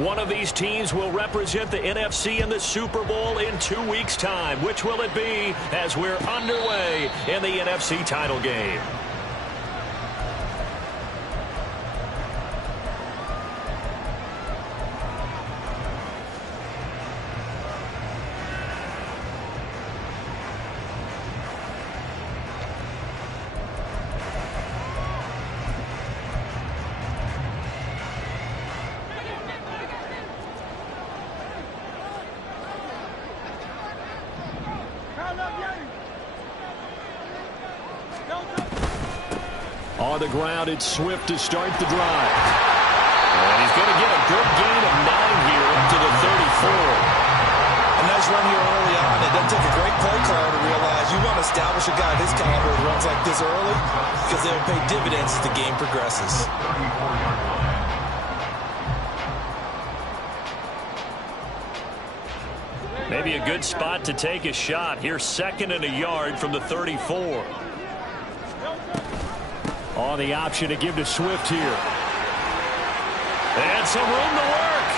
One of these teams will represent the NFC in the Super Bowl in 2 weeks' time. Which will it be as we're underway in the NFC title game? On the ground, it's Swift to start the drive. And he's going to get a good gain of 9 here up to the 34. A nice run here early on. It doesn't take a great play caller to realize you want to establish a guy this caliber who runs like this early because they'll pay dividends as the game progresses. Maybe a good spot to take a shot. Here's 2nd and a yard from the 34. On the option to give to Swift here. And some room to work.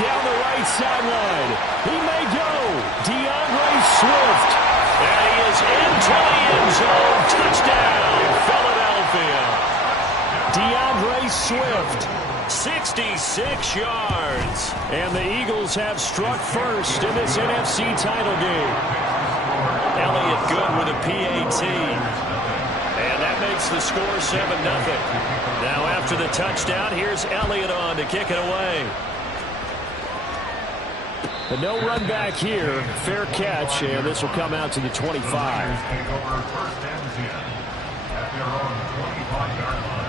Down the right sideline. He may go. DeAndre Swift. And he is into the end zone. Touchdown, Philadelphia. DeAndre Swift. 66 yards. And the Eagles have struck first in this NFC title game. Elliott good with a PAT. And that makes the score 7-0. Now after the touchdown, here's Elliott on to kick it away. The no run back here. Fair catch, and this will come out to the 25. Take over 1st and 10 at their own 25-yard line.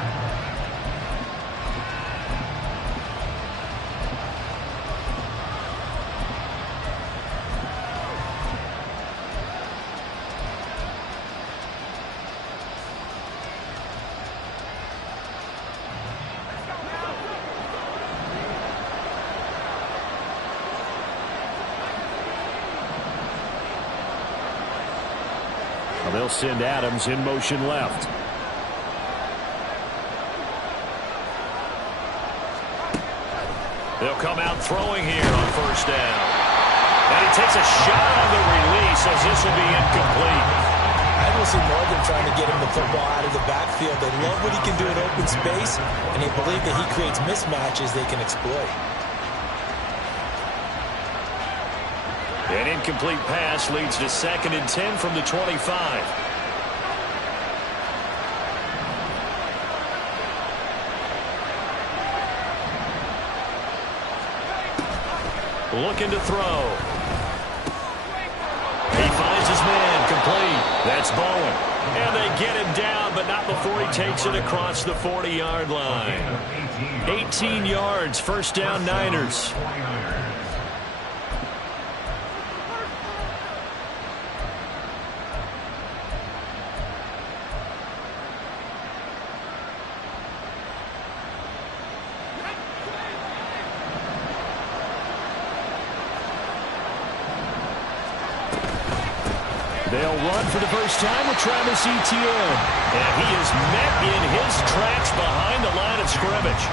They'll send Adams in motion left. They'll come out throwing here on 1st down. And he takes a shot on the release as this will be incomplete. I will see more than trying to get him the football out of the backfield. They love what he can do in open space, and they believe that he creates mismatches they can exploit. An incomplete pass leads to 2nd and 10 from the 25. Looking to throw. He finds his man complete. That's Bowen. And they get him down, but not before he takes it across the 40-yard line. 18 yards, 1st down, Niners. They'll run for the first time with Travis Etienne. And he is met in his tracks behind the line of scrimmage.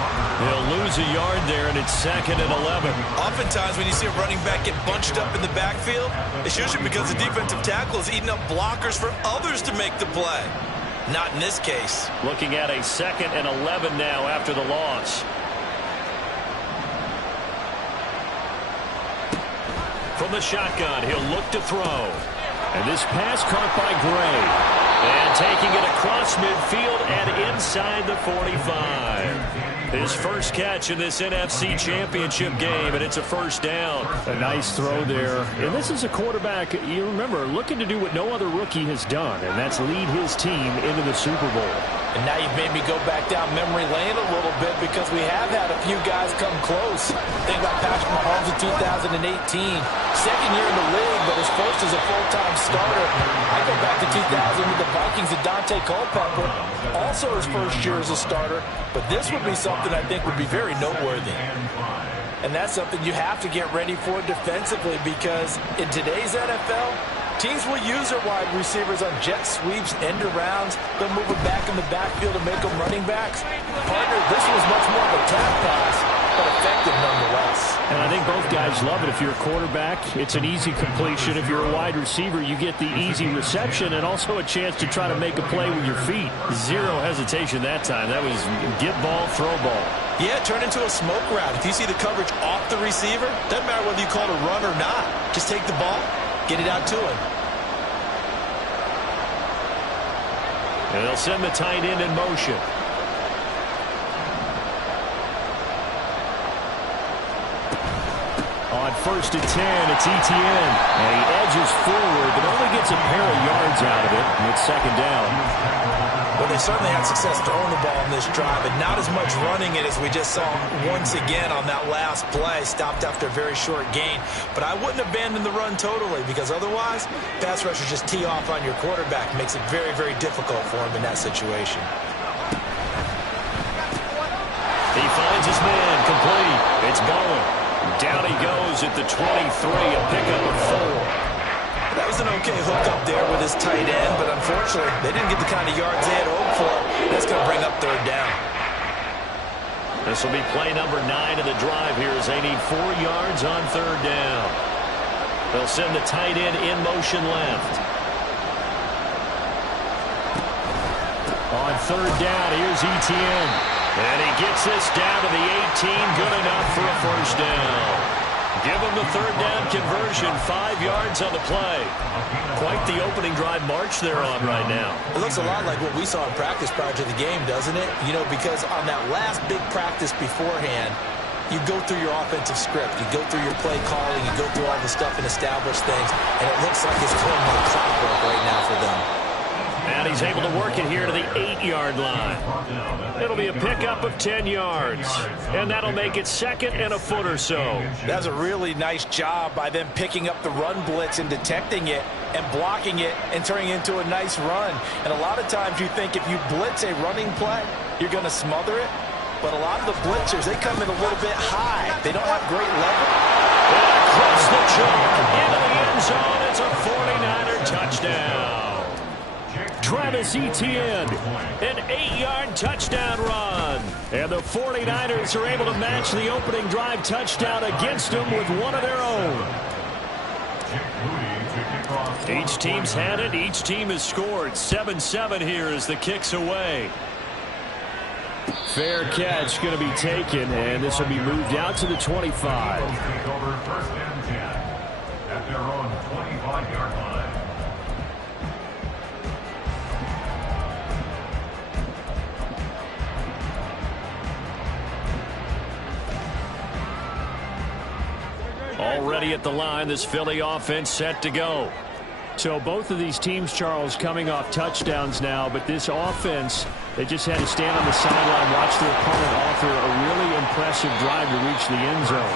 They'll lose a yard there, and it's 2nd and 11. Oftentimes when you see a running back get bunched up in the backfield, it's usually because the defensive tackle is eating up blockers for others to make the play. Not in this case. Looking at a 2nd and 11 now after the loss. From the shotgun, he'll look to throw. And this pass caught by Gray. And taking it across midfield and inside the 45. His first catch in this NFC Championship game, and it's a 1st down. A nice throw there. And this is a quarterback, you remember, looking to do what no other rookie has done, and that's lead his team into the Super Bowl. And now you've made me go back down memory lane a little bit because we have had a few guys come close. Think about Patrick Mahomes in 2018. 2nd year in the league, but his first as a full-time starter. I go back to 2000 with the Vikings and Dante Culpepper. Also his first year as a starter. But this would be something I think would be very noteworthy. And that's something you have to get ready for defensively because in today's NFL, teams will use their wide receivers on jet sweeps, end arounds. They'll move them back in the backfield and make them running backs. Partner, this was much more of a tap pass. And I think both guys love it. If you're a quarterback, it's an easy completion. If you're a wide receiver, you get the easy reception and also a chance to try to make a play with your feet. Zero hesitation that time. That was get ball, throw ball. Yeah, turn into a smoke route. If you see the coverage off the receiver, doesn't matter whether you call it a run or not. Just take the ball, get it out to him. And they'll send the tight end in motion. On 1st and 10, it's Etienne. And he edges forward, but only gets a pair of yards out of it. And it's 2nd down. Well, they certainly had success throwing the ball on this drive, and not as much running it as we just saw once again on that last play. Stopped after a very short gain. But I wouldn't abandon the run totally, because otherwise, pass rushers just tee off on your quarterback. Makes it very, very difficult for him in that situation. He finds his man, complete. It's Bowen. Down he goes at the 23, a pickup of 4. That was an okay hook up there with his tight end, but unfortunately, they didn't get the kind of yards they had hoped for. That's going to bring up 3rd down. This will be play number 9 of the drive here as they need 4 yards on 3rd down. They'll send the tight end in motion left. On 3rd down, here's Etienne. And he gets this down to the 18, good enough for a 1st down. Give him the 3rd down conversion, 5 yards on the play. Quite the opening drive march they're on right now. It looks a lot like what we saw in practice prior to the game, doesn't it? You know, because on that last big practice beforehand, you go through your offensive script, you go through your play calling, you go through all the stuff and establish things, and it looks like it's going like clockwork right now for them. And he's able to work it here to the 8-yard line. It'll be a pickup of 10 yards. And that'll make it 2nd and a foot or so. That's a really nice job by them picking up the run blitz and detecting it and blocking it and turning it into a nice run. And a lot of times you think if you blitz a running play, you're going to smother it. But a lot of the blitzers, they come in a little bit high. They don't have great leverage. And across the chalk into the end zone. It's a 49er touchdown. Travis Etienne, an 8-yard touchdown run. And the 49ers are able to match the opening drive touchdown against them with one of their own. Each team's had it. Each team has scored. 7-7 here as the kick's away. Fair catch going to be taken, and this will be moved out to the 25. Take over 1st and 10 at their own 25-yard line. Already at the line, this Philly offense set to go. So both of these teams, Charles, coming off touchdowns now, but this offense, they just had to stand on the sideline, watch their opponent offer a really impressive drive to reach the end zone.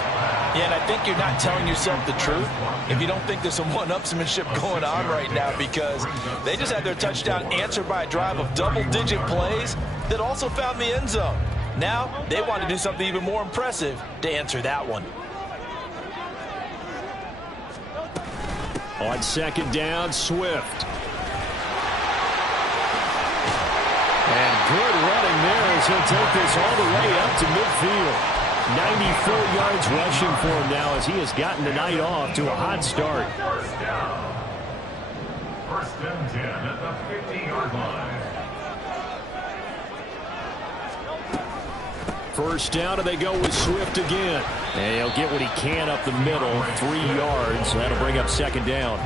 Yeah, and I think you're not telling yourself the truth if you don't think there's some one-upsmanship going on right now, because they just had their touchdown answered by a drive of double-digit plays that also found the end zone. Now, they want to do something even more impressive to answer that one. On 2nd down, Swift. And good running there as he'll take this all the way up to midfield. 94 yards rushing for him now as he has gotten the night off to a hot start. 1st down. 1st and 10 at the 50-yard line. 1st down, and they go with Swift again. And he'll get what he can up the middle, 3 yards. That'll bring up 2nd down.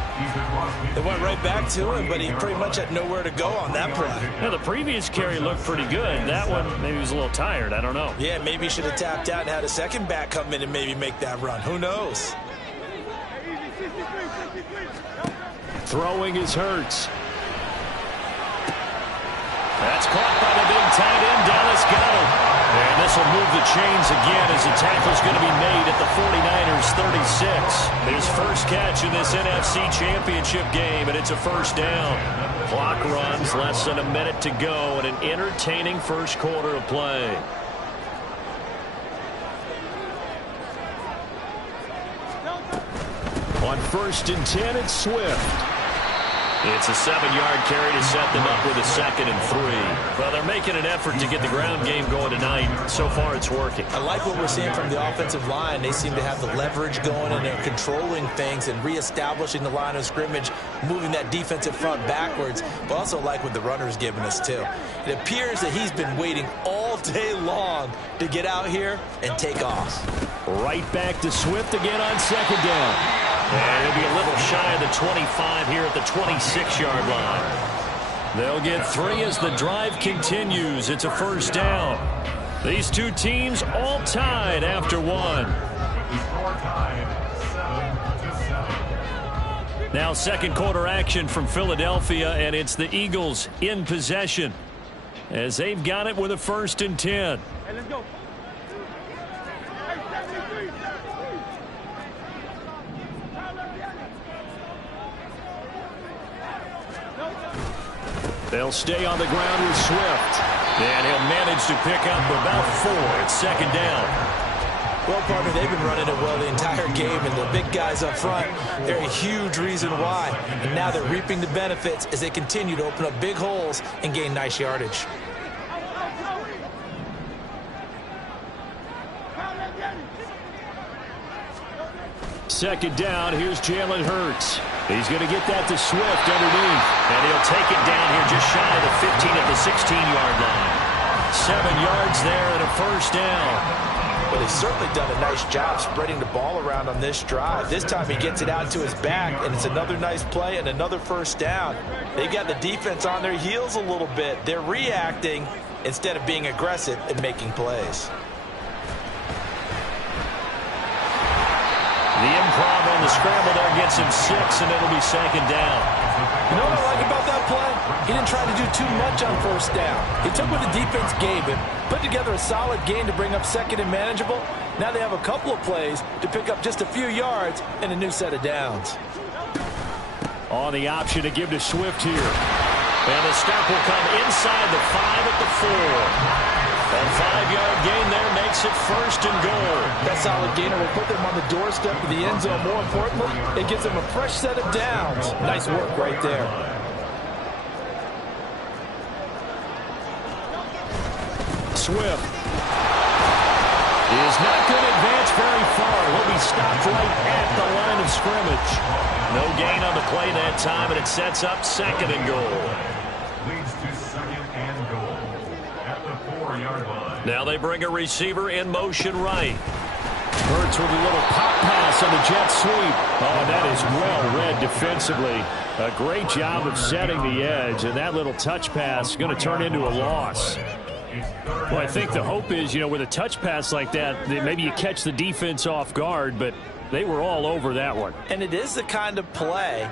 They went right back to him, but he pretty much had nowhere to go on that play. Yeah, the previous carry looked pretty good. That one, maybe he was a little tired. I don't know. Yeah, maybe he should have tapped out and had a second back come in and maybe make that run. Who knows? Throwing is Hurts. That's caught by the big tight end. Dallas got him. And this will move the chains again as the tackle's going to be made at the 49ers 36. His first catch in this NFC Championship game, and it's a 1st down. Clock runs, less than a minute to go, and an entertaining first quarter of play. On 1st and 10, it's Swift. It's a 7-yard carry to set them up with a 2nd and 3. Well, they're making an effort to get the ground game going tonight. So far, it's working. I like what we're seeing from the offensive line. They seem to have the leverage going, and they're controlling things and reestablishing the line of scrimmage, moving that defensive front backwards. But also like what the runner's giving us, too. It appears that he's been waiting all day long to get out here and take off. Right back to Swift again on 2nd down. And he'll be a little shy of the 25 here at the 26-yard line. They'll get 3 as the drive continues. It's a 1st down. These two teams all tied after 1. Now 2nd quarter action from Philadelphia, and it's the Eagles in possession as they've got it with a 1st and 10. Hey, let's go. They'll stay on the ground with Swift. And he'll manage to pick up about 4 at 2nd down. Well, partner, they've been running it well the entire game, and the big guys up front, they're a huge reason why. And now they're reaping the benefits as they continue to open up big holes and gain nice yardage. Second down, here's Jalen Hurts. He's going to get that to Swift underneath. And he'll take it down here just shy of the 15 at the 16-yard line. 7 yards there and a 1st down. Well, they've certainly done a nice job spreading the ball around on this drive. This time he gets it out to his back, and it's another nice play and another 1st down. They've got the defense on their heels a little bit. They're reacting instead of being aggressive and making plays. The improv on the scramble there gets him 6, and it'll be 2nd down. You know what I like about that play? He didn't try to do too much on 1st down. He took what the defense gave him, put together a solid game to bring up 2nd and manageable. Now they have a couple of plays to pick up just a few yards and a new set of downs. On the option to give to Swift here. And the stop will come inside the 5 at the 4. A 5-yard gain there makes it 1st and goal. That solid gainer will put them on the doorstep of the end zone. More importantly, it gives them a fresh set of downs. Nice work right there. Swift is not going to advance very far. He'll be stopped right at the line of scrimmage. No gain on the play that time, and it sets up 2nd and goal. Leads to 2nd and goal at the 4-yard line. Now they bring a receiver in motion right. Hurts with a little pop pass on the jet sweep. Oh, that is well read defensively. A great job of setting the edge, and that little touch pass is going to turn into a loss. Well, I think the hope is, with a touch pass like that maybe you catch the defense off guard, but they were all over that one. And it is the kind of play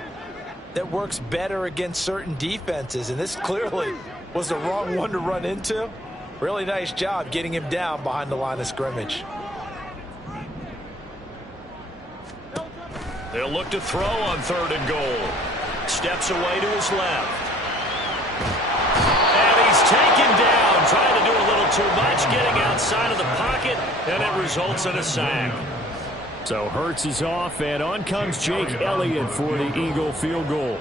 that works better against certain defenses, and this clearly was the wrong one to run into. Really nice job getting him down behind the line of scrimmage. They'll look to throw on 3rd and goal. Steps away to his left. And he's taken down, trying to do a little too much, getting outside of the pocket, and it results in a sack. So Hurts is off, and on comes Jake Elliott for the Eagle field goal.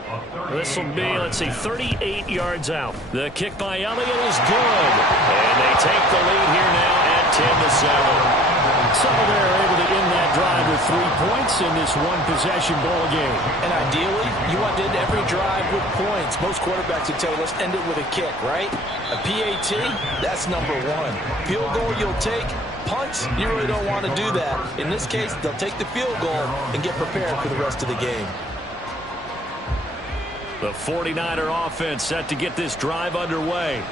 This will be, 38 yards out. The kick by Elliott is good. And they take the lead here now at 10-7. So they're able to end that drive with 3 points in this one-possession ball game. And ideally, you want to end every drive with points. Most quarterbacks would tell you, let's end it with a kick, right? A PAT, that's number 1. Field goal you'll take. Punts, you really don't want to do that. In this case, they'll take the field goal and get prepared for the rest of the game. The 49er offense set to get this drive underway.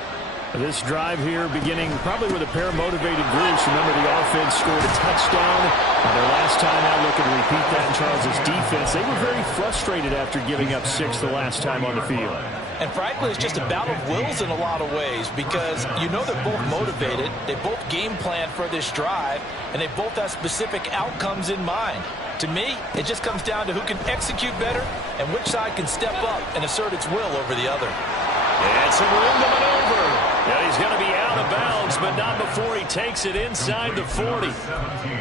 This drive here beginning probably with a pair of motivated groups. Remember, the offense scored a touchdown. Their last time out, looking to repeat that in Charles' defense. They were very frustrated after giving up 6 the last time on the field. And frankly, it's just a battle of wills in a lot of ways because they're both motivated. They both game plan for this drive, and they both have specific outcomes in mind. To me, it just comes down to who can execute better and which side can step up and assert its will over the other. And some room to maneuver. Yeah, he's going to be out of bounds, but not before he takes it inside the 40.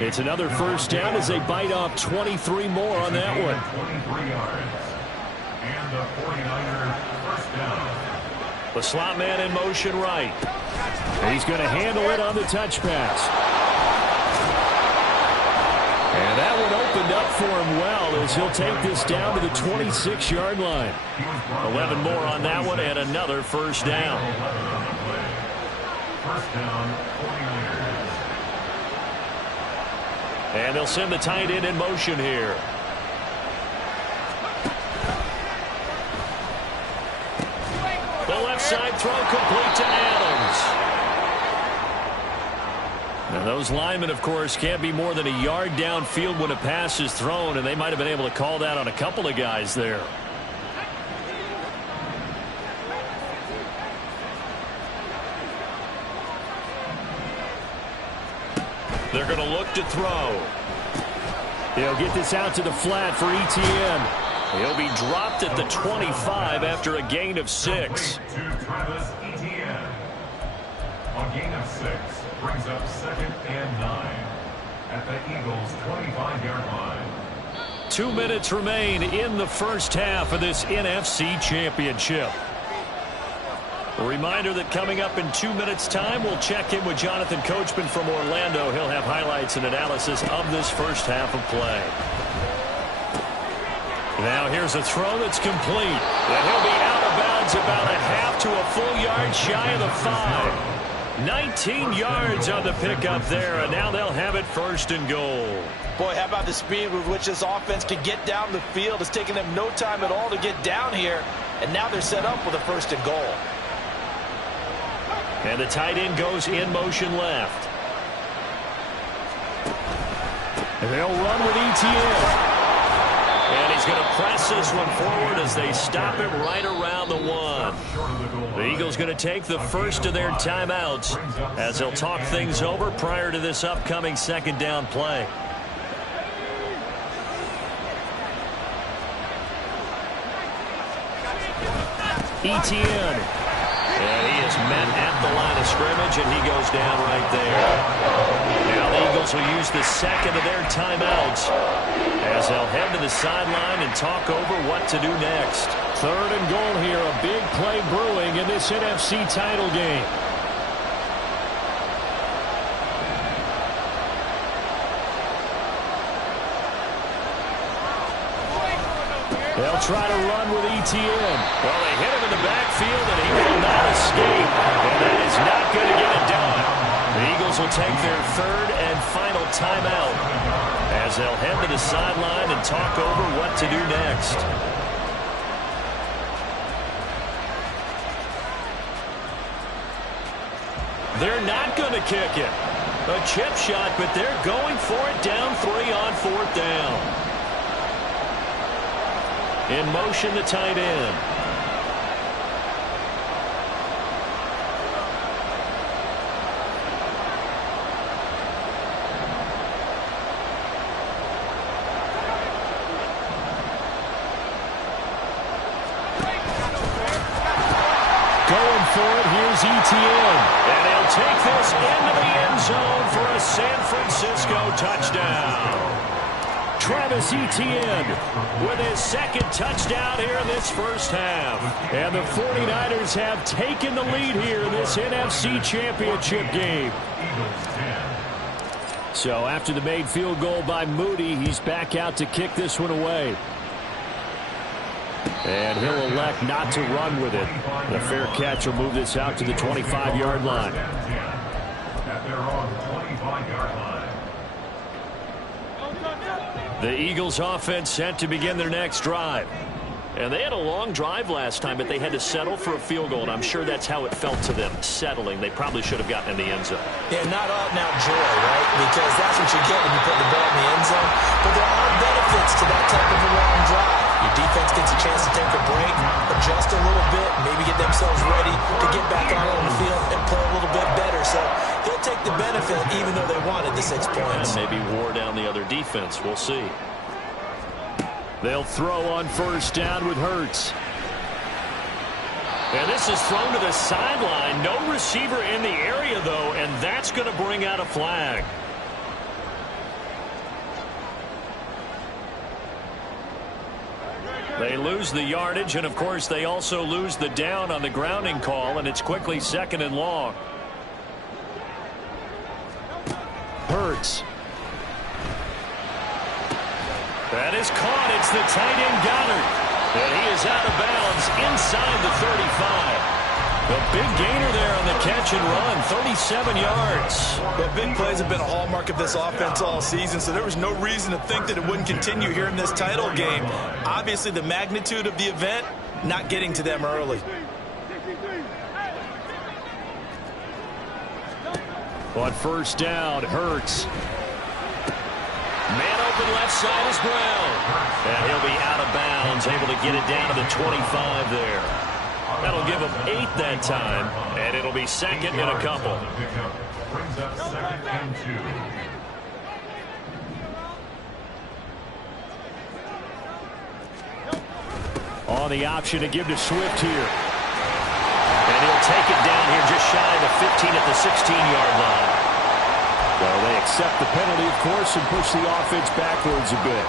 It's another 1st down as they bite off 23 more on that one. And the 49ers first down. The slot man in motion right. He's going to handle it on the touch pass. And that one opened up for him well as he'll take this down to the 26-yard line. 11 more on that one and another first down. First down, 49ers. And they'll send the tight end in motion here. The left side throw complete to Adams. And those linemen, of course, can't be more than a yard downfield when a pass is thrown, and they might have been able to call that on a couple of guys there. They're going to look to throw. He'll get this out to the flat for Etienne. He'll be dropped at the 25 after a gain of 6. To Travis Etienne. A gain of 6 brings up 2nd and 9 at the Eagles' 25-yard line. 2 minutes remain in the first half of this NFC Championship. A reminder that coming up in 2 minutes' time, we'll check in with Jonathan Coachman from Orlando. He'll have highlights and analysis of this first half of play. Now here's a throw that's complete. And he'll be out of bounds about a half to a full yard shy of the 5. 19 yards on the pickup there, and now they'll have it first and goal. Boy, how about the speed with which this offense can get down the field? It's taken them no time at all to get down here, and now they're set up with a first and goal. And the tight end goes in motion left. And they'll run with Etienne. And he's going to press this one forward as they stop it right around the 1. The Eagles going to take the first of their timeouts as they'll talk things over prior to this upcoming second down play. Etienne. And he is met at the line of scrimmage, and he goes down right there. Now the Eagles will use the second of their timeouts as they'll head to the sideline and talk over what to do next. Third and goal here, a big play brewing in this NFC title game. They'll try to run with Etienne. Well, they hit him in the backfield, and he will not escape. And that is not going to get it done. The Eagles will take their third and final timeout as they'll head to the sideline and talk over what to do next. They're not going to kick it. A chip shot, but they're going for it down 3 on 4th down. In motion, the tight end. Going for it, here's Etienne. And he'll take this into the end zone for a San Francisco touchdown. Travis Etienne with his second touchdown here in this first half. And the 49ers have taken the lead here in this NFC Championship game. So after the made field goal by Moody, he's back out to kick this one away. And he'll elect not to run with it. The fair catch will move this out to the 25-yard line. At their own 25-yard line. The Eagles offense set to begin their next drive. And they had a long drive last time, but they had to settle for a field goal, and I'm sure that's how it felt to them, settling. They probably should have gotten in the end zone. Yeah, not out and out joy, right? Because that's what you get when you put the ball in the end zone. But there are benefits to that type of a long drive. Your defense gets a chance to take a break, adjust a little bit, maybe get themselves ready to get back out on the field and play a little bit better. So they'll take the benefit even though they wanted the 6 points. And maybe wore down the other defense. We'll see. They'll throw on first down with Hurts. And this is thrown to the sideline. No receiver in the area, though, and that's going to bring out a flag. They lose the yardage, and, of course, they also lose the down on the grounding call, and it's quickly 2nd and long. Hurts. That is caught. It's the tight end Goddard. And he is out of bounds inside the 35. A big gainer there on the catch and run, 37 yards. Well, big plays have been a hallmark of this offense all season, so there was no reason to think that it wouldn't continue here in this title game. Obviously, the magnitude of the event, not getting to them early. On 1st down, Hurts. Man open left side is Brown. And he'll be out of bounds, able to get it down to the 25 there. That'll give him 8 that time, and it'll be 2nd and a couple. Brings up 2nd and 2. On the option to give to Swift here. And he'll take it down here just shy of the 15 at the 16-yard line. Well, they accept the penalty, of course, and push the offense backwards a bit.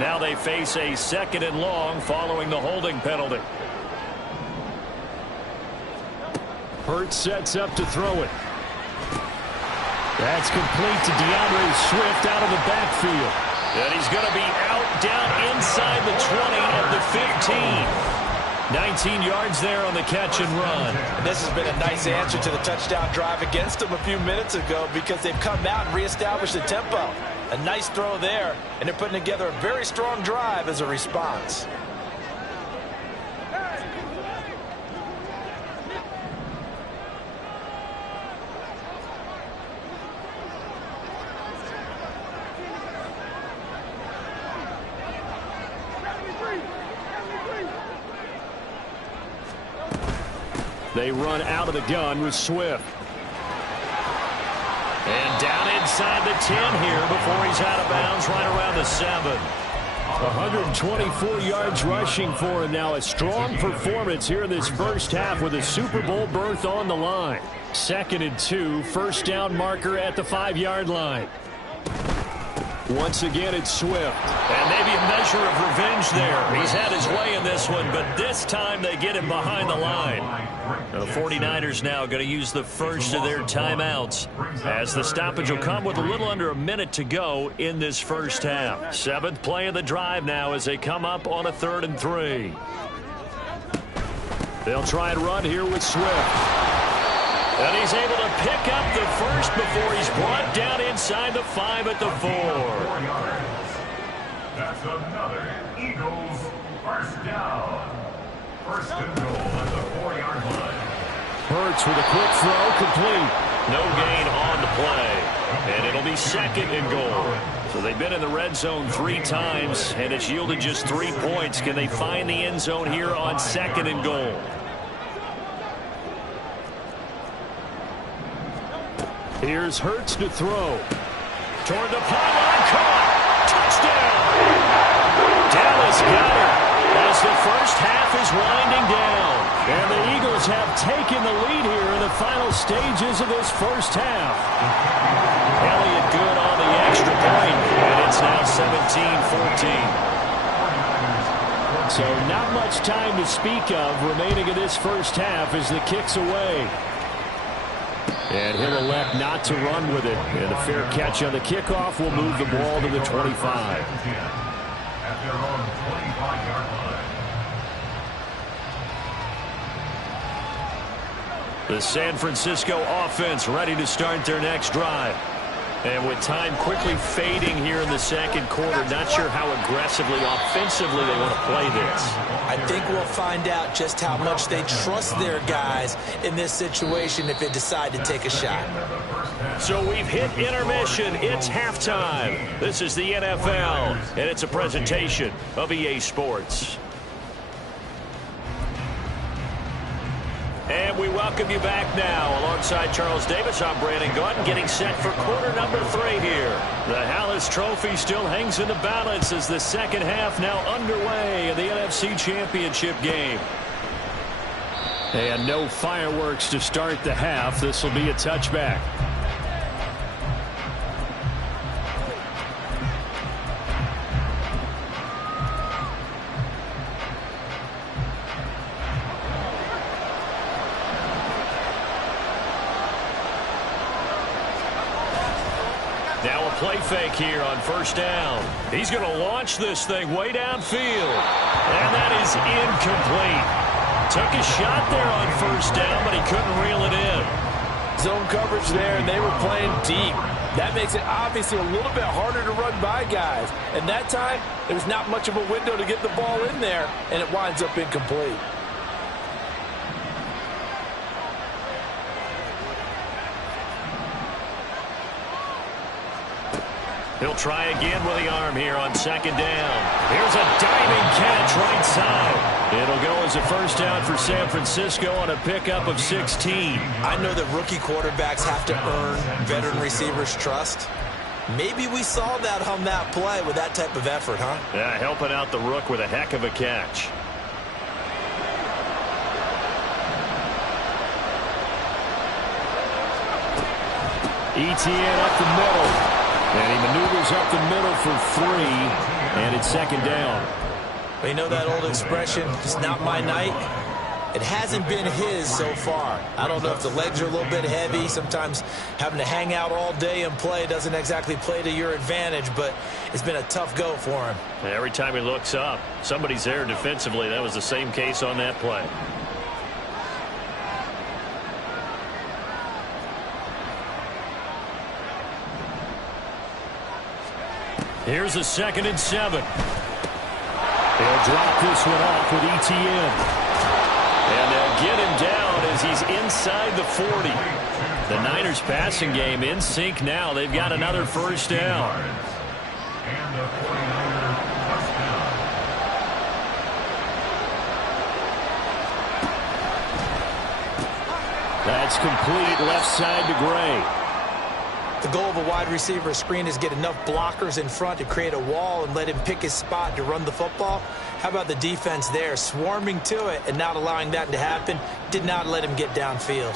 Now they face a 2nd and long following the holding penalty. Hurts sets up to throw it. That's complete to DeAndre Swift out of the backfield. And he's going to be out down inside the 20 at the 15. 19 yards there on the catch and run. And this has been a nice answer to the touchdown drive against them a few minutes ago because they've come out and reestablished the tempo. A nice throw there, and they're putting together a very strong drive as a response. They run out of the gun with Swift. And down inside the 10 here before he's out of bounds right around the 7. 124 yards rushing for him now. A strong performance here in this first half with a Super Bowl berth on the line. 2nd and 2, 1st down marker at the 5-yard line. Once again, it's Swift. And maybe a measure of revenge there. He's had his way in this one, but this time they get him behind the line. The 49ers now going to use the first of their timeouts as the stoppage will come with a little under a minute to go in this first half. 7th play of the drive now as they come up on a 3rd and 3. They'll try and run here with Swift. And he's able to pick up the first before he's brought down inside the 5 at the 4. That's another Eagles first down. 1st and goal at the 4-yard line. Hurts with a quick throw, complete. No gain on the play. And it'll be 2nd and goal. So they've been in the red zone 3 times, and it's yielded just 3 points. Can they find the end zone here on 2nd and goal? Here's Hurts to throw. Toward the pylon, caught. Touchdown! Dallas Goedert as the first half is winding down. And the Eagles have taken the lead here in the final stages of this first half. Elliott good on the extra point, and it's now 17-14. So not much time to speak of remaining in this first half as the kick's away. And he'll elect not to run with it. And a fair catch on the kickoff will move the ball to the 25. At their own 25-yard line. The San Francisco offense ready to start their next drive. And with time quickly fading here in the 2nd quarter, not sure how aggressively, offensively they want to play this. I think we'll find out just how much they trust their guys in this situation if they decide to take a shot. So we've hit intermission. It's halftime. This is the NFL, and it's a presentation of EA Sports. And we welcome you back now. Alongside Charles Davis, I'm Brandon Gautin, getting set for quarter number 3 here. The Hallis Trophy still hangs in the balance as the second half now underway in the NFC Championship game. And no fireworks to start the half. This will be a touchback. Now a play fake here on first down. He's going to launch this thing way downfield. And that is incomplete. Took a shot there on first down, but he couldn't reel it in. Zone coverage there, and they were playing deep. That makes it obviously a little bit harder to run by guys. And that time, there was not much of a window to get the ball in there, and it winds up incomplete. He'll try again with the arm here on second down. Here's a diving catch right side. It'll go as a first down for San Francisco on a pickup of 16. I know that rookie quarterbacks have to earn veteran receivers' trust. Maybe we saw that on that play with that type of effort, huh? Yeah, helping out the rook with a heck of a catch. ETN up the middle. And he maneuvers up the middle for 3, and it's second down. Well, you know that old expression, it's not my night? It hasn't been his so far. I don't know if the legs are a little bit heavy. Sometimes having to hang out all day and play doesn't exactly play to your advantage, but it's been a tough go for him. Every time he looks up, somebody's there defensively. That was the same case on that play. Here's a 2nd and 7. They'll drop this one off with ETN. And they'll get him down as he's inside the 40. The Niners passing game in sync now. They've got another first down. And the 49er touchdown. That's complete left side to Gray. The goal of a wide receiver screen is get enough blockers in front to create a wall and let him pick his spot to run the football. How about the defense there, swarming to it and not allowing that to happen? Did not let him get downfield.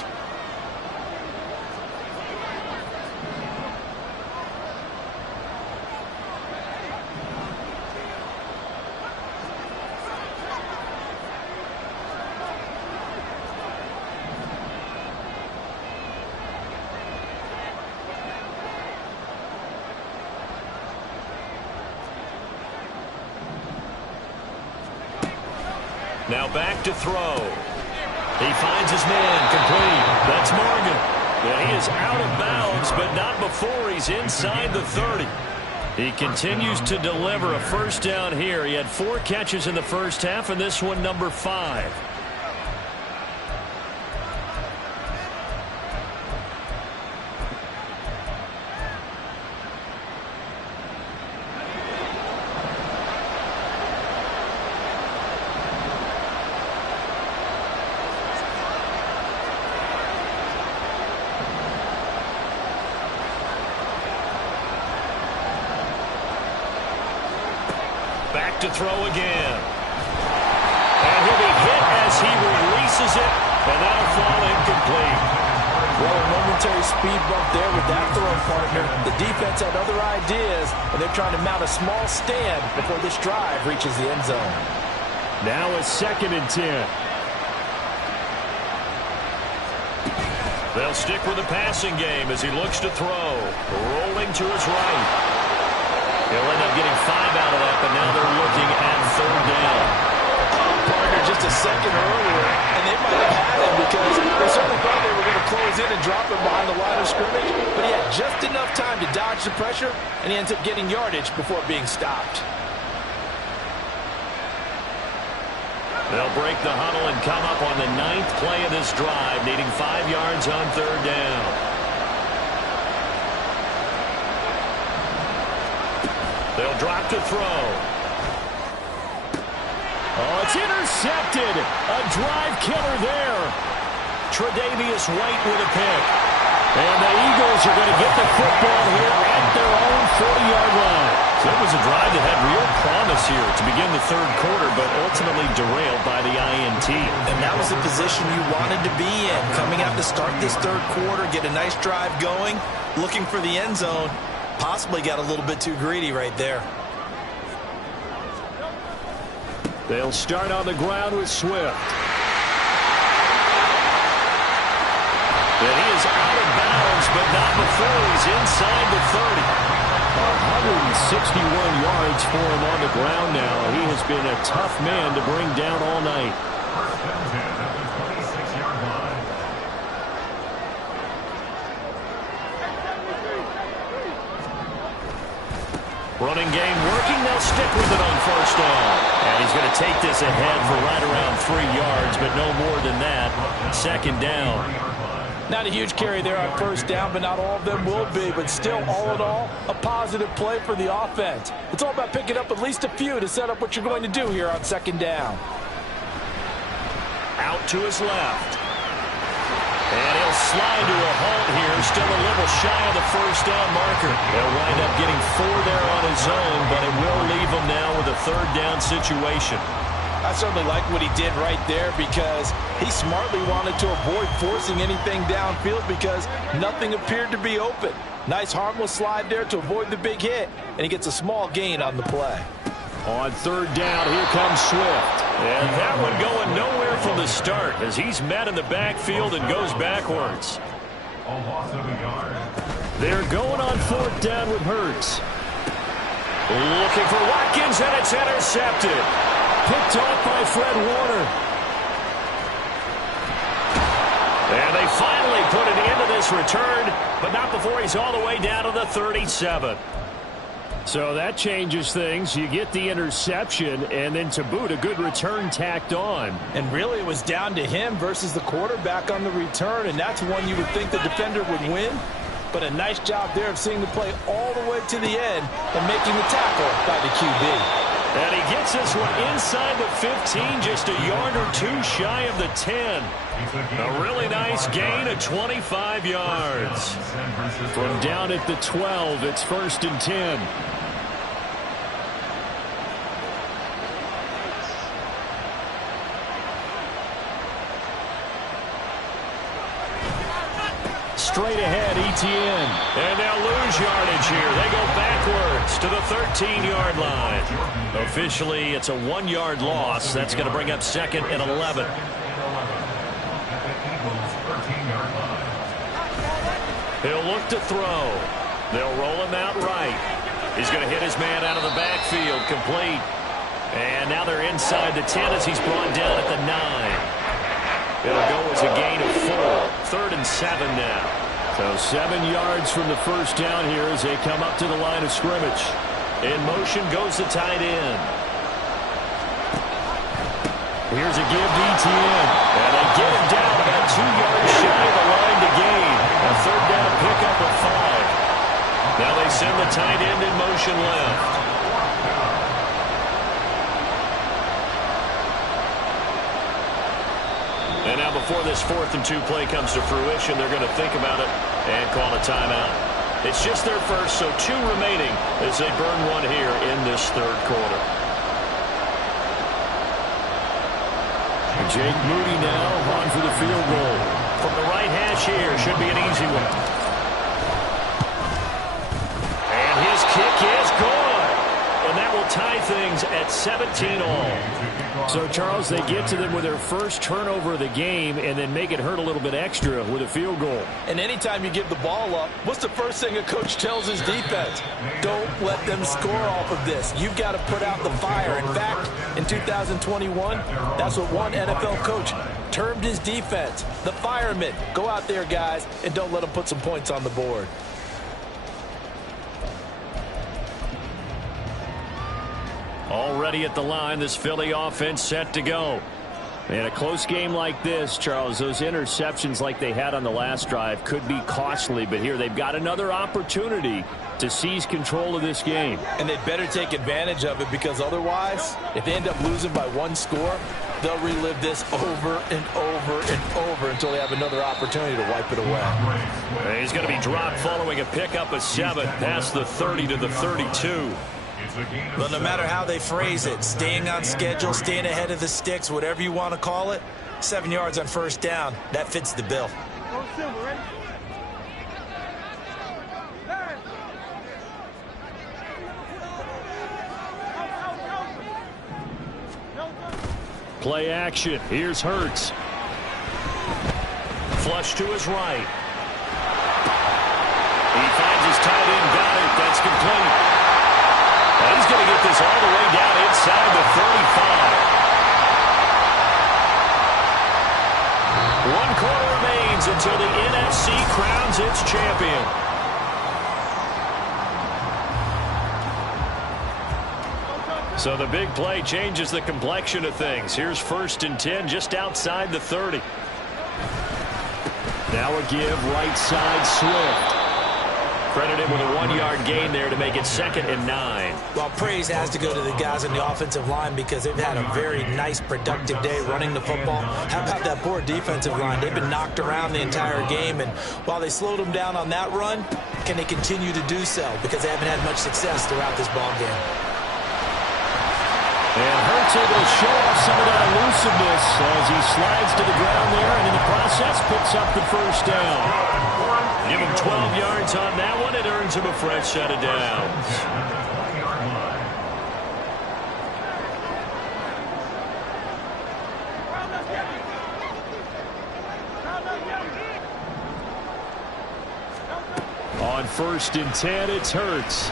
Now back to throw. He finds his man complete. That's Morgan. And he is out of bounds, but not before he's inside the 30. He continues to deliver a first down here. He had 4 catches in the first half, and this one number 5. Back to throw again. And he'll be hit as he releases it, and that'll fall incomplete. Well, a momentary speed bump there with that throw, partner. The defense had other ideas, and they're trying to mount a small stand before this drive reaches the end zone. Now a 2nd and 10. They'll stick with the passing game as he looks to throw. Rolling to his right. He'll end up getting 5 out of that, but now they're looking at 3rd down. Partner, just a second earlier, and they might have had him because they certainly thought they were going to close in and drop him behind the line of scrimmage, but he had just enough time to dodge the pressure, and he ends up getting yardage before being stopped. They'll break the huddle and come up on the 9th play of this drive, needing 5 yards on 3rd down. They'll drop to throw. Oh, it's intercepted. A drive killer there. Tre'Davious White with a pick. And the Eagles are going to get the football here at their own 40-yard line. So it was a drive that had real promise here to begin the 3rd quarter, but ultimately derailed by the INT. And that was the position you wanted to be in. Coming out to start this 3rd quarter, get a nice drive going, looking for the end zone. Possibly got a little bit too greedy right there. They'll start on the ground with Swift. And he is out of bounds, but not before he's inside the 30. 161 yards for him on the ground now. He has been a tough man to bring down all night. Running game working. They'll stick with it on first down. And he's going to take this ahead for right around 3 yards, but no more than that. Second down. Not a huge carry there on first down, but not all of them will be. But still, all in all, a positive play for the offense. It's all about picking up at least a few to set up what you're going to do here on second down. Out to his left. And he'll slide to a halt here, still a little shy of the first down marker. They'll wind up getting 4 there on his own, but it will leave him now with a third down situation. I certainly like what he did right there because he smartly wanted to avoid forcing anything downfield because nothing appeared to be open. Nice harmless slide there to avoid the big hit, and he gets a small gain on the play. On third down, here comes Swift. And that one going nowhere from the start as he's met in the backfield and goes backwards. A loss of a yard. They're going on fourth down with Hurts. Looking for Watkins, and it's intercepted. Picked off by Fred Warner. And they finally put it into this return, but not before he's all the way down to the 37. So that changes things. You get the interception, and then to boot, a good return tacked on. And really, it was down to him versus the quarterback on the return, and that's one you would think the defender would win. But a nice job there of seeing the play all the way to the end and making the tackle by the QB. And he gets this one inside the 15, just a yard or two shy of the 10. A really nice gain of 25 yards. From down at the 12, it's 1st and 10. Straight ahead, ETN. And they'll lose yardage here. They go backwards to the 13-yard line. Officially, it's a 1-yard loss. That's going to bring up 2nd and 11. He'll look to throw. They'll roll him out right. He's going to hit his man out of the backfield, complete. And now they're inside the 10 as he's brought down at the 9. It'll go as a gain of 4. 3rd and 7 now. So 7 yards from the first down here as they come up to the line of scrimmage. In motion goes the tight end. Here's a give to ETN. And they get him down about 2 yards shy of the line to gain. A 3rd down pickup of 5. Now they send the tight end in motion left. And now before this 4th and 2 play comes to fruition, they're going to think about it and call a timeout. It's just their first, so 2 remaining as they burn one here in this 3rd quarter. Jake Moody now on for the field goal. From the right hash here, should be an easy one. And his kick is good. And that will tie things at 17 all. So, Charles, they get to them with their first turnover of the game and then make it hurt a little bit extra with a field goal. And anytime you give the ball up, what's the first thing a coach tells his defense? Don't let them score off of this. You've got to put out the fire. In fact, in 2021, that's what one NFL coach termed his defense, the firemen. Go out there, guys, and don't let them put some points on the board. Already at the line, this Philly offense set to go. In a close game like this, Charles, those interceptions like they had on the last drive could be costly, but here they've got another opportunity to seize control of this game. And they better take advantage of it because otherwise, if they end up losing by 1 score, they'll relive this over and over and over until they have another opportunity to wipe it away. He's going to be dropped following a pickup of 7 past the 30 to the 32. But no matter how they phrase it, staying on schedule, staying ahead of the sticks, whatever you want to call it, 7 yards on first down, that fits the bill. Play action. Here's Hurts. Flush to his right. He finds his tight end, got it. That's complete. And he's going to get this all the way down inside the 35. 1 quarter remains until the NFC crowns its champion. So the big play changes the complexion of things. Here's 1st and 10 just outside the 30. Now a give right side Swift. Credited with a 1-yard gain there to make it 2nd and 9. Well, praise has to go to the guys on the offensive line because they've had a very nice, productive day running the football. How about that poor defensive line? They've been knocked around the entire game, and while they slowed them down on that run, can they continue to do so? Because they haven't had much success throughout this ball game. And Hurts able to show off some of that elusiveness as he slides to the ground there, and in the process picks up the 1st down. Give him 12 yards on that one. It earns him a fresh set of downs. On 1st and 10, it's Hurts.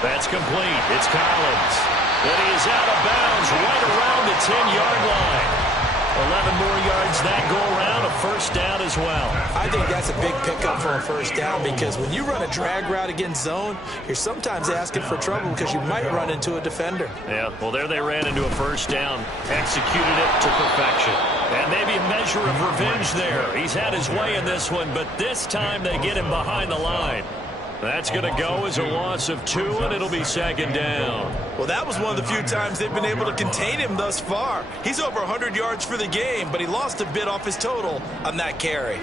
That's complete. It's Collins. But he is out of bounds right around the 10-yard line. 11 more yards that go around, a 1st down as well. I think that's a big pickup for a 1st down because when you run a drag route against zone, you're sometimes asking for trouble because you might run into a defender. Yeah, well, there they ran into a 1st down, executed it to perfection. And maybe a measure of revenge there. He's had his way in this one, but this time they get him behind the line. That's going to go as a loss of 2, and it'll be 2nd down. Well, that was one of the few times they've been able to contain him thus far. He's over 100 yards for the game, but he lost a bit off his total on that carry.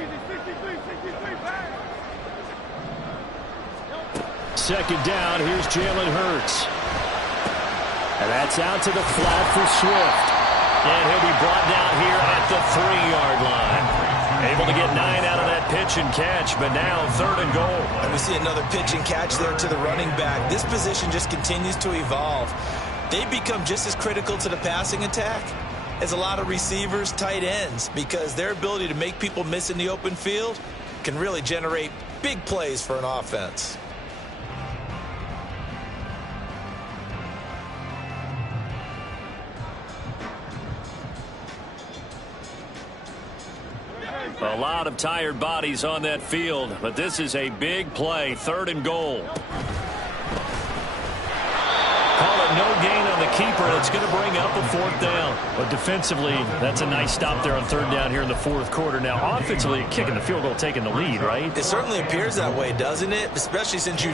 2nd down, here's Jalen Hurts. And that's out to the flat for Swift. And he'll be brought down here at the 3-yard line. Able to get 9 out of that pitch and catch, but now 3rd and goal. And we see another pitch and catch there to the running back. This position just continues to evolve. They become just as critical to the passing attack as a lot of receivers, tight ends, because their ability to make people miss in the open field can really generate big plays for an offense. A lot of tired bodies on that field, but this is a big play, 3rd and goal. Call it no gain on the keeper. It's going to bring up a 4th down. But defensively, that's a nice stop there on 3rd down here in the 4th quarter. Now, offensively, kicking the field goal, taking the lead, right? It certainly appears that way, doesn't it? Especially since you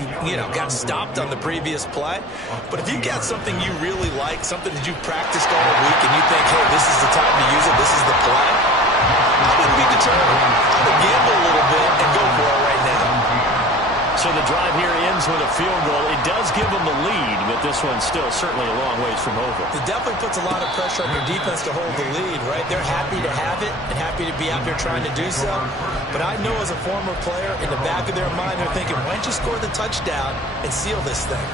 got stopped on the previous play. But if you got something you really like, something that you've practiced all week, and you think, hey, this is the time to use it, this is the play, I wouldn't be deterred. I would gamble a little bit and go for it right now. So the drive here ends with a field goal. It does give them the lead, but this one's still certainly a long ways from over. It definitely puts a lot of pressure on your defense to hold the lead, right? They're happy to have it and happy to be out there trying to do so. But I know as a former player, in the back of their mind, they're thinking, why don't you score the touchdown and seal this thing?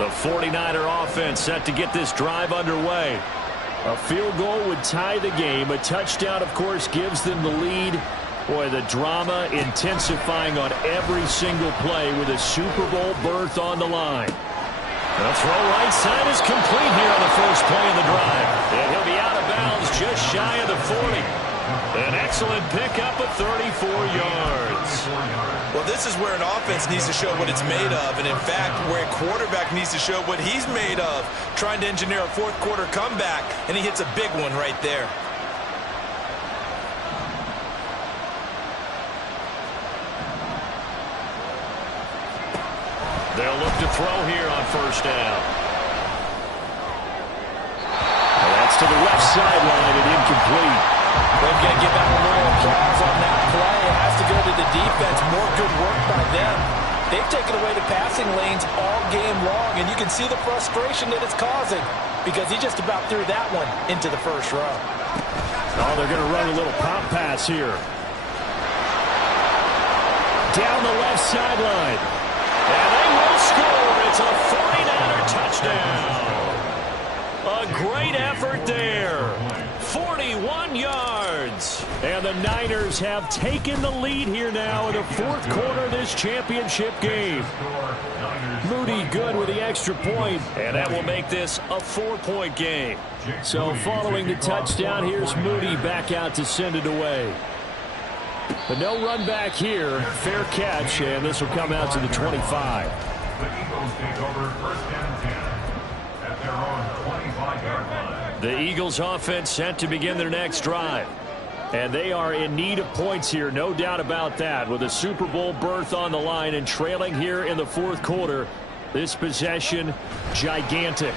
The 49er offense set to get this drive underway. A field goal would tie the game. A touchdown, of course, gives them the lead. Boy, the drama intensifying on every single play with a Super Bowl berth on the line. The throw right side is complete here on the first play of the drive. And he'll be out of bounds just shy of the 40. An excellent pickup of 34 yards. Well, this is where an offense needs to show what it's made of, and in fact, where a quarterback needs to show what he's made of, trying to engineer a 4th quarter comeback, and he hits a big one right there. They'll look to throw here on 1st down. Well, that's to the left sideline and incomplete. They've got to give out a little applause on that play. It has to go to the defense. More good work by them. They've taken away the passing lanes all game long, and you can see the frustration that it's causing because he just about threw that one into the 1st row. Oh, they're going to run a little pop pass here. Down the left sideline. And they will score. It's a 49er touchdown. A great effort there. 41 yards. And the Niners have taken the lead here now in the fourth quarter of this championship game. Moody good with the extra point, and that will make this a 4-point game. So following the touchdown, here's Moody back out to send it away. But no run back here. Fair catch, and this will come out to the 25. The Eagles take over first and 10 at their own 25-yard line. The Eagles offense set to begin their next drive. And they are in need of points here, no doubt about that, with a Super Bowl berth on the line and trailing here in the fourth quarter. This possession, gigantic.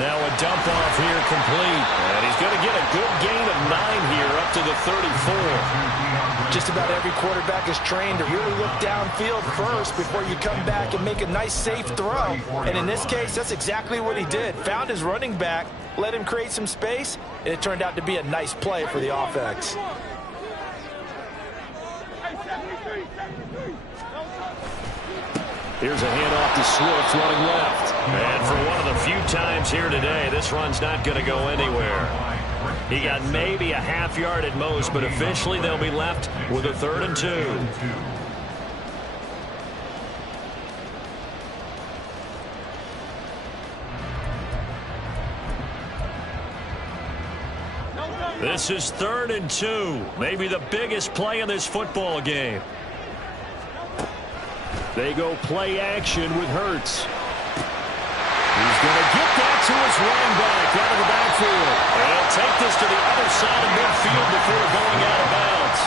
Now a dump off here complete. And he's going to get a good gain of 9 here up to the 34. Just about every quarterback is trained to really look downfield first before you come back and make a nice, safe throw. And in this case, that's exactly what he did. Found his running back, let him create some space, and it turned out to be a nice play for the offense. Here's a handoff to Swift running left. And for one of the few times here today, this run's not going to go anywhere. He got maybe a half yard at most, but officially they'll be left with a 3rd and 2. This is 3rd and 2. Maybe the biggest play in this football game. They go play action with Hurts. He's going to get that to his running back out of the backfield. And he'll take this to the other side of midfield before going out of bounds.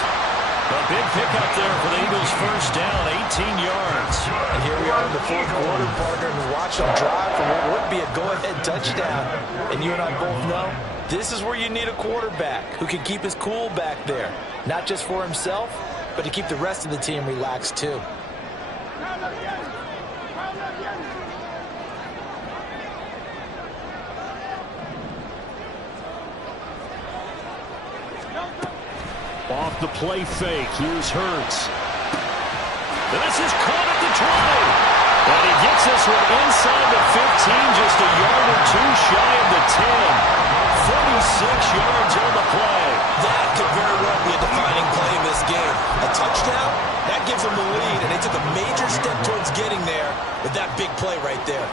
A big pickup there for the Eagles' first down, 18 yards. And here we are in the fourth quarter, partner, and watch them drive for what would be a go-ahead touchdown. And you and I both know this is where you need a quarterback who can keep his cool back there. Not just for himself, but to keep the rest of the team relaxed too. Off the play fake, here's Hurts. This is caught at the 20. And he gets this one inside the 15, just a yard or two shy of the 10. 46 yards on the play. That could very well be a defining play in this game. A touchdown, that gives them the lead, and they took a major step towards getting there with that big play right there.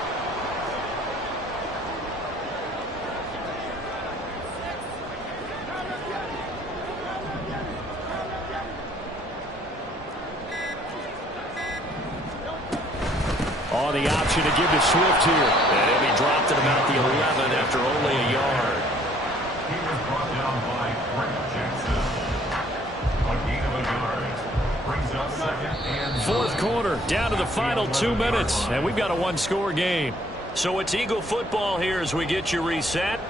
On the option to give to Swift here. And he'll be dropped at about the 11 after only a yard. He was brought down by Frank Jackson. A gain of a yard. Brings up 2nd and 9. Fourth quarter, down to the final 2 minutes, and we've got a one-score game. So it's Eagle football here as we get you reset.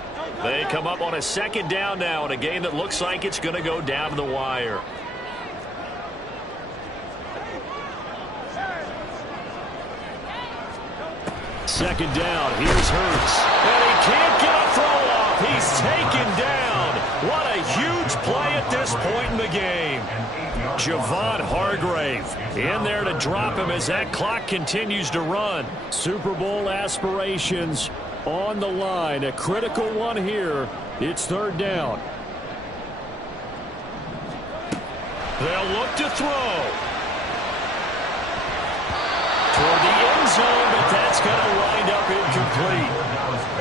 They come up on a 2nd down now in a game that looks like it's going to go down to the wire. Second down, here's Hurts. And he can't get a throw off. He's taken down. What a huge play at this point in the game. Javon Hargrave in there to drop him as that clock continues to run. Super Bowl aspirations on the line. A critical one here. It's 3rd down. They'll look to throw. Toward the end zone, but that's going to wind up incomplete.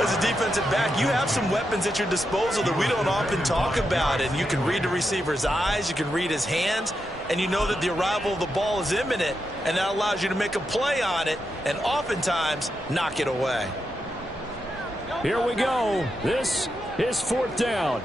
As a defensive back, you have some weapons at your disposal that we don't often talk about. And you can read the receiver's eyes, you can read his hands, and you know that the arrival of the ball is imminent, and that allows you to make a play on it and oftentimes knock it away. Here we go. This is 4th down.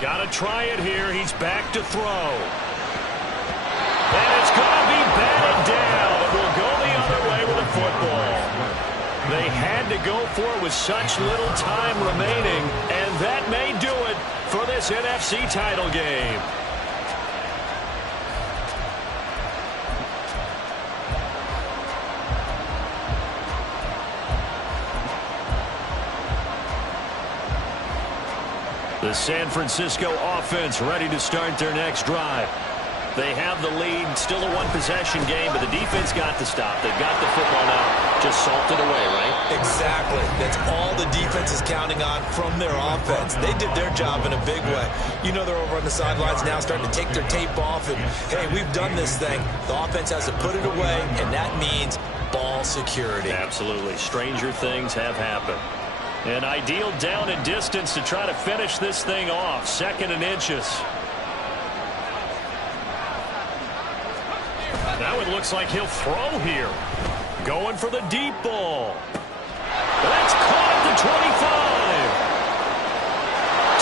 Got to try it here. He's back to throw. And it's going to be batted down. It will go the other way with the football. They had to go for it with such little time remaining, and that may do it for this NFC title game. The San Francisco offense ready to start their next drive. They have the lead, still a one-possession game, but the defense got the stop. They've got the football now, just salted away, right? Exactly. That's all the defense is counting on from their offense. They did their job in a big way. You know they're over on the sidelines now starting to take their tape off, and, hey, we've done this thing. The offense has to put it away, and that means ball security. Absolutely. Stranger things have happened. An ideal down and distance to try to finish this thing off. 2nd and inches. Now it looks like he'll throw here. Going for the deep ball. That's caught at the 25.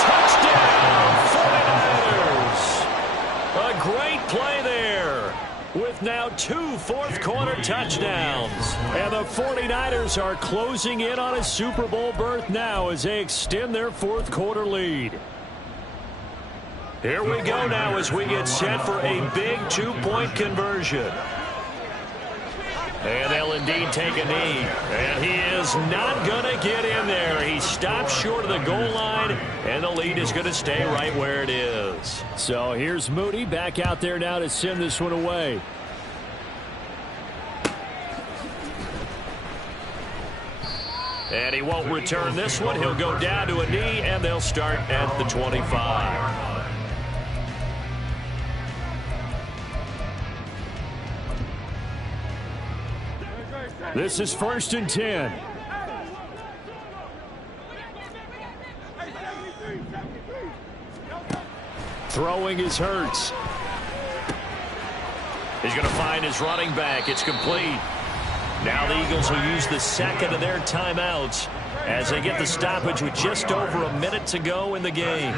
Touchdown, 49ers. A great play there. With now 2 fourth-quarter touchdowns. And the 49ers are closing in on a Super Bowl berth now as they extend their fourth-quarter lead. Here we go now as we get set for a big 2-point conversion. And they'll indeed take a knee. And he is not going to get in there. He stops short of the goal line, and the lead is going to stay right where it is. So here's Moody back out there now to send this one away. And he won't return this one. He'll go down to a knee, and they'll start at the 25. This is 1st and 10. Throwing is Hurts. He's going to find his running back. It's complete. Now the Eagles will use the second of their timeouts as they get the stoppage with just over a minute to go in the game.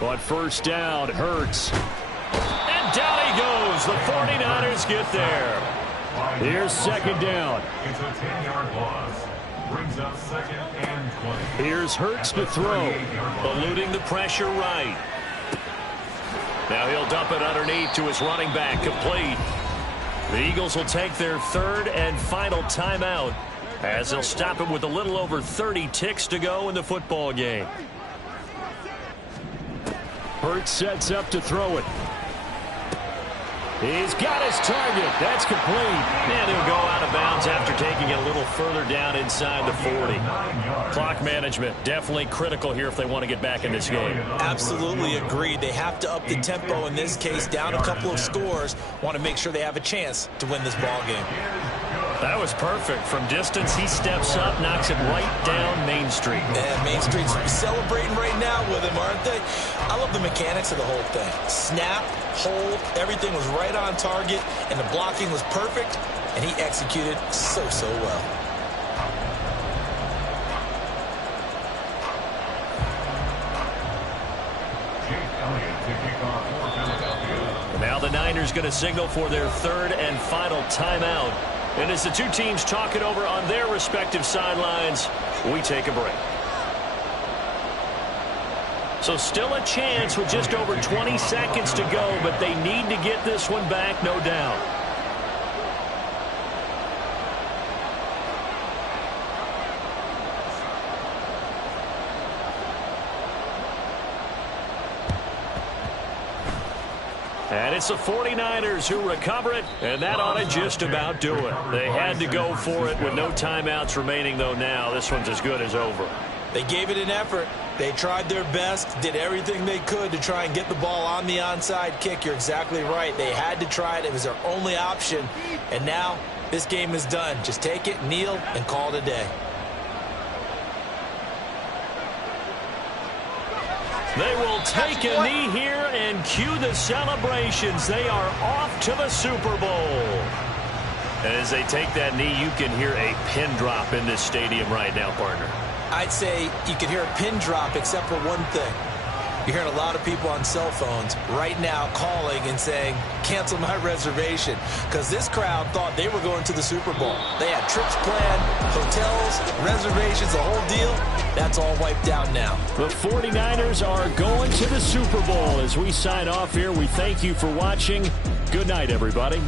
On 1st down, Hurts. And down he goes. The 49ers get there. Here's 2nd down. It's a 10-yard loss. Brings up 2nd and 20. Here's Hurts to throw. Eluding the pressure right. Now he'll dump it underneath to his running back. Complete. The Eagles will take their 3rd and final timeout as they'll stop it with a little over 30 ticks to go in the football game. Hurts sets up to throw it. He's got his target. That's complete. And he'll go out of bounds after taking it a little further down inside the 40. Clock management definitely critical here if they want to get back in this game. Absolutely agreed. They have to up the tempo in this case, down a couple of scores. Want to make sure they have a chance to win this ball game. That was perfect. From distance, he steps up, knocks it right down Main Street. Yeah, Main Street's celebrating right now with him, aren't they? I love the mechanics of the whole thing. Snap, hold, everything was right on target, and the blocking was perfect, and he executed so well. And now the Niners going to signal for their 3rd and final timeout. And as the two teams talk it over on their respective sidelines, we take a break. So still a chance with just over 20 seconds to go, but they need to get this one back, no doubt. And it's the 49ers who recover it, and that ought to just about do it. They had to go for it with no timeouts remaining, though now this one's as good as over. They gave it an effort. They tried their best, did everything they could to try and get the ball on the onside kick. You're exactly right. They had to try it. It was their only option. And now this game is done. Just take it, kneel, and call it a day. They will take a knee here and cue the celebrations. They are off to the Super Bowl. And as they take that knee, you can hear a pin drop in this stadium right now, partner. I'd say you can hear a pin drop except for one thing. You're hearing a lot of people on cell phones right now calling and saying, cancel my reservation, because this crowd thought they were going to the Super Bowl. They had trips planned, hotels, reservations, the whole deal. That's all wiped out now. The 49ers are going to the Super Bowl. As we sign off here, we thank you for watching. Good night, everybody.